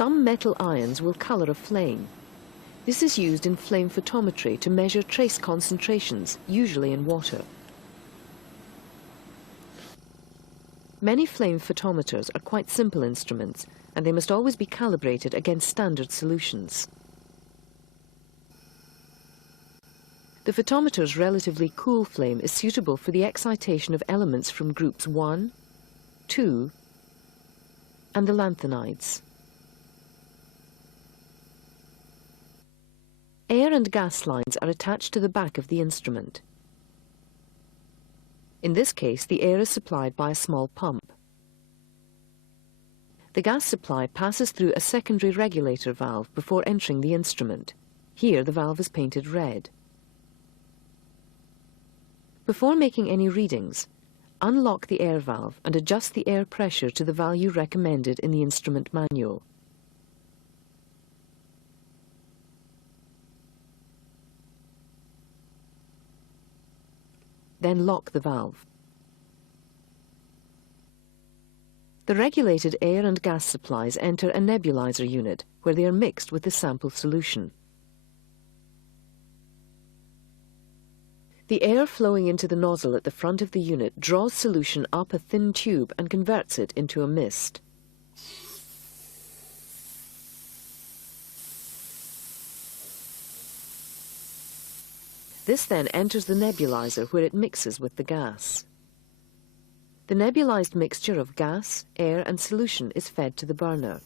Some metal ions will color a flame. This is used in flame photometry to measure trace concentrations, usually in water. Many flame photometers are quite simple instruments, and they must always be calibrated against standard solutions. The photometer's relatively cool flame is suitable for the excitation of elements from groups 1, 2, and the lanthanides. Air and gas lines are attached to the back of the instrument. In this case, the air is supplied by a small pump. The gas supply passes through a secondary regulator valve before entering the instrument. Here, the valve is painted red. Before making any readings, unlock the air valve and adjust the air pressure to the value recommended in the instrument manual. Then lock the valve. The regulated air and gas supplies enter a nebulizer unit where they are mixed with the sample solution. The air flowing into the nozzle at the front of the unit draws solution up a thin tube and converts it into a mist. This then enters the nebulizer where it mixes with the gas. The nebulized mixture of gas, air and solution is fed to the burner.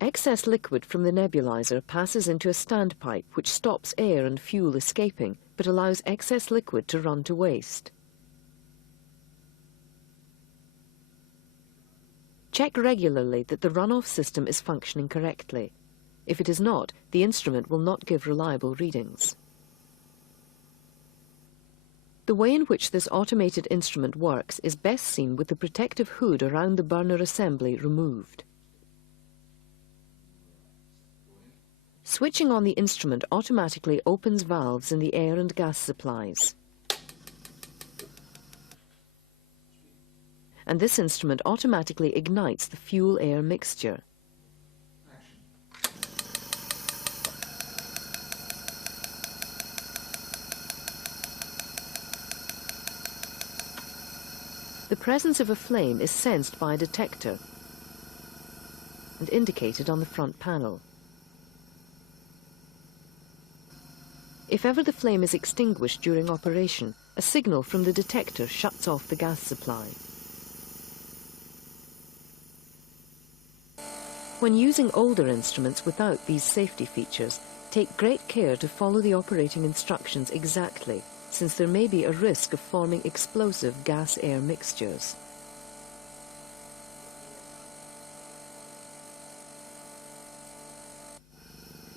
Excess liquid from the nebulizer passes into a standpipe which stops air and fuel escaping but allows excess liquid to run to waste. Check regularly that the runoff system is functioning correctly. If it is not, the instrument will not give reliable readings. The way in which this automated instrument works is best seen with the protective hood around the burner assembly removed. Switching on the instrument automatically opens valves in the air and gas supplies. And this instrument automatically ignites the fuel-air mixture. The presence of a flame is sensed by a detector and indicated on the front panel. If ever the flame is extinguished during operation, a signal from the detector shuts off the gas supply. When using older instruments without these safety features, take great care to follow the operating instructions exactly, since there may be a risk of forming explosive gas-air mixtures.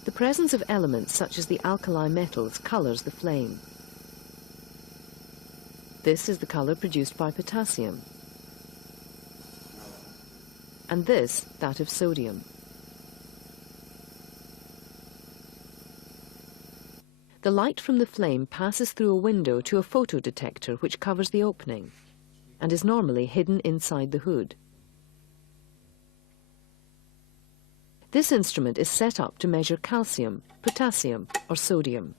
The presence of elements such as the alkali metals colours the flame. This is the colour produced by potassium, and this that of sodium. The light from the flame passes through a window to a photodetector which covers the opening and is normally hidden inside the hood. This instrument is set up to measure calcium, potassium or sodium.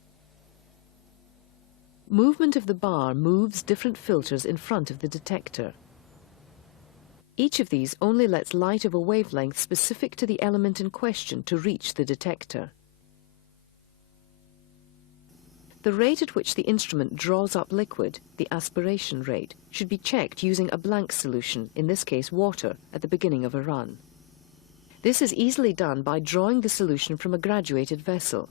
Movement of the bar moves different filters in front of the detector. Each of these only lets light of a wavelength specific to the element in question to reach the detector. The rate at which the instrument draws up liquid, the aspiration rate, should be checked using a blank solution, in this case water, at the beginning of a run. This is easily done by drawing the solution from a graduated vessel.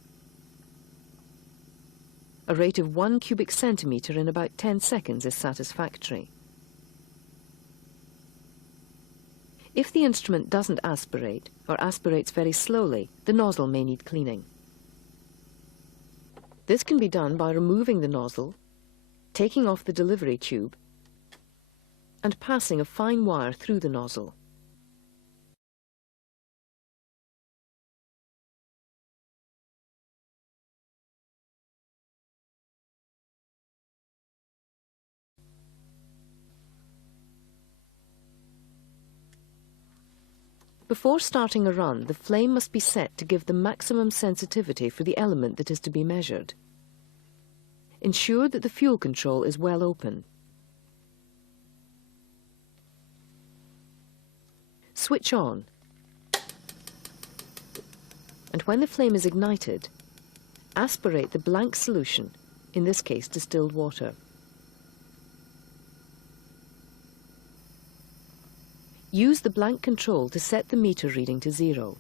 A rate of 1 cubic centimetre in about 10 seconds is satisfactory. If the instrument doesn't aspirate, or aspirates very slowly, the nozzle may need cleaning. This can be done by removing the nozzle, taking off the delivery tube, and passing a fine wire through the nozzle. Before starting a run, the flame must be set to give the maximum sensitivity for the element that is to be measured. Ensure that the fuel control is well open. Switch on, and when the flame is ignited, aspirate the blank solution, in this case distilled water. Use the blank control to set the meter reading to 0.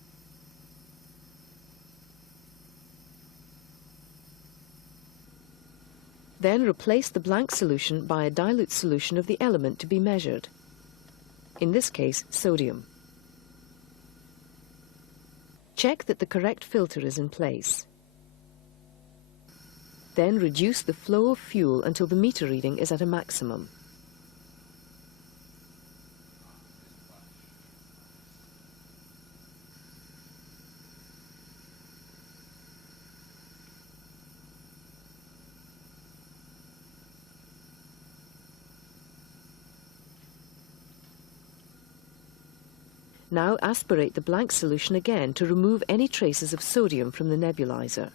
Then replace the blank solution by a dilute solution of the element to be measured, in this case sodium. Check that the correct filter is in place. Then reduce the flow of fuel until the meter reading is at a maximum. Now aspirate the blank solution again to remove any traces of sodium from the nebulizer.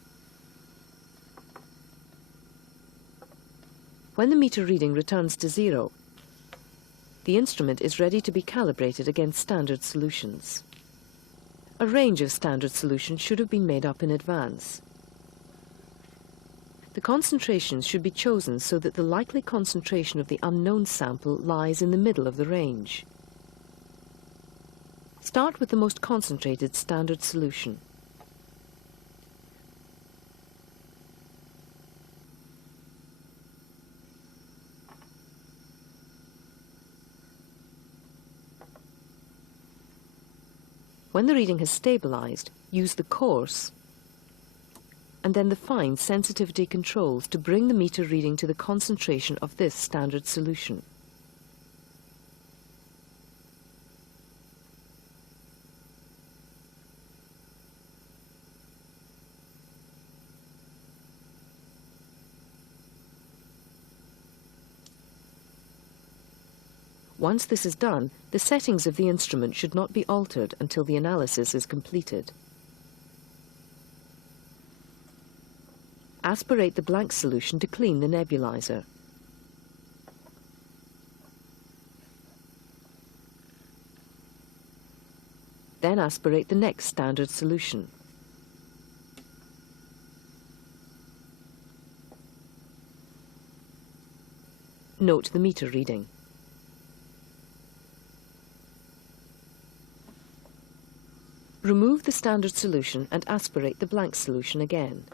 When the meter reading returns to 0, the instrument is ready to be calibrated against standard solutions. A range of standard solutions should have been made up in advance. The concentrations should be chosen so that the likely concentration of the unknown sample lies in the middle of the range. Start with the most concentrated standard solution. When the reading has stabilized, use the coarse and then the fine sensitivity controls to bring the meter reading to the concentration of this standard solution. Once this is done, the settings of the instrument should not be altered until the analysis is completed. Aspirate the blank solution to clean the nebulizer. Then aspirate the next standard solution. Note the meter reading. Remove the standard solution and aspirate the blank solution again.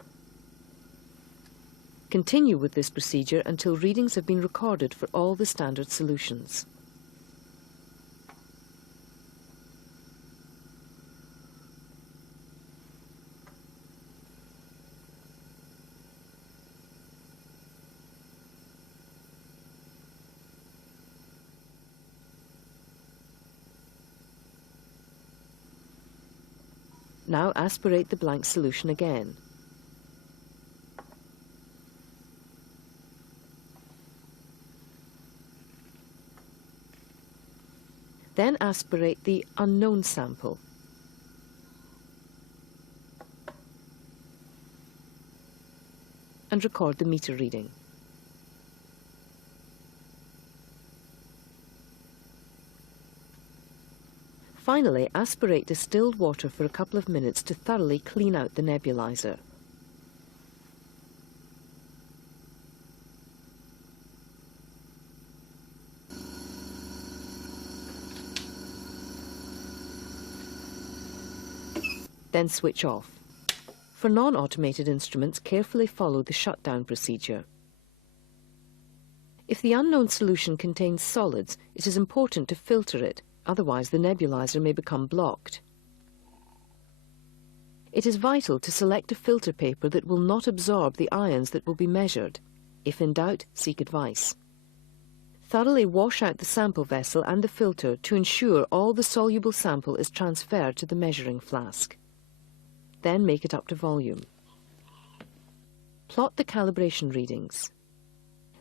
Continue with this procedure until readings have been recorded for all the standard solutions. Now aspirate the blank solution again. Then aspirate the unknown sample. And record the meter reading. Finally, aspirate distilled water for a couple of minutes to thoroughly clean out the nebulizer. Then switch off. For non-automated instruments, carefully follow the shutdown procedure. If the unknown solution contains solids, it is important to filter it. Otherwise, the nebulizer may become blocked. It is vital to select a filter paper that will not absorb the ions that will be measured. If in doubt, seek advice. Thoroughly wash out the sample vessel and the filter to ensure all the soluble sample is transferred to the measuring flask. Then make it up to volume. Plot the calibration readings.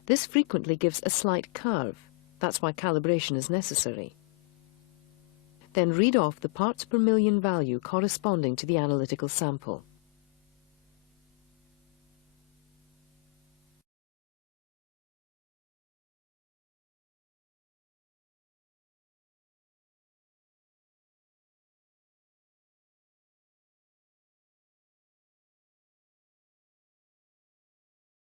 This frequently gives a slight curve. That's why calibration is necessary. Then read off the parts per million value corresponding to the analytical sample.